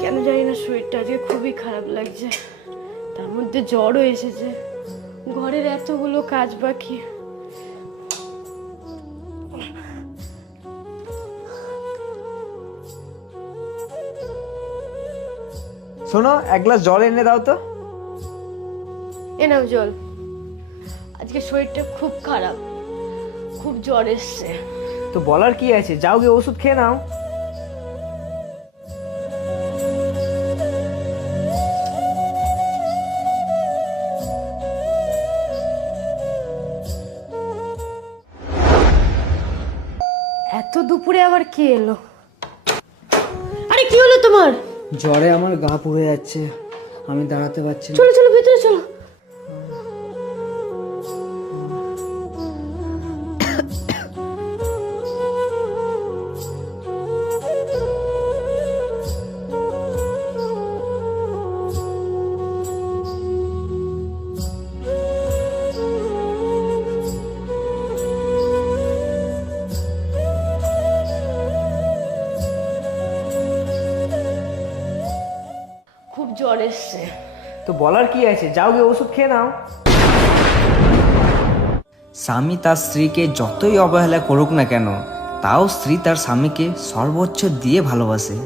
কেন জানি না শরীরটা আজকে খুবই খারাপ লাগছে, তার মধ্যে জ্বরও এসেছে। ঘরের এতগুলো কাজ বাকি। শোনো, এক গ্লাস জল এনে দাও তো। এ নাও জল। আজকে শরীরটা খুব খারাপ, খুব জ্বর এসছে। তো বলার কি আছে, যাও গিয়ে ওষুধ খেয়ে নাও। এত দুপুরে আবার কে এলো? আরে কি হলো তোমার? জ্বরে আমার গা পুড়ে যাচ্ছে, আমি দাঁড়াতে পারছি না। চলো চলো ভেতরে চলো। খুব জ্বর এসছে। তো বলার কি আছে, যাও গিয়ে ওষুধ খেয়ে নাও। স্বামী তার স্ত্রীকে যতই অবহেলা করুক না কেন, তাও স্ত্রী তার স্বামীকে সর্বোচ্চ দিয়ে ভালোবাসে।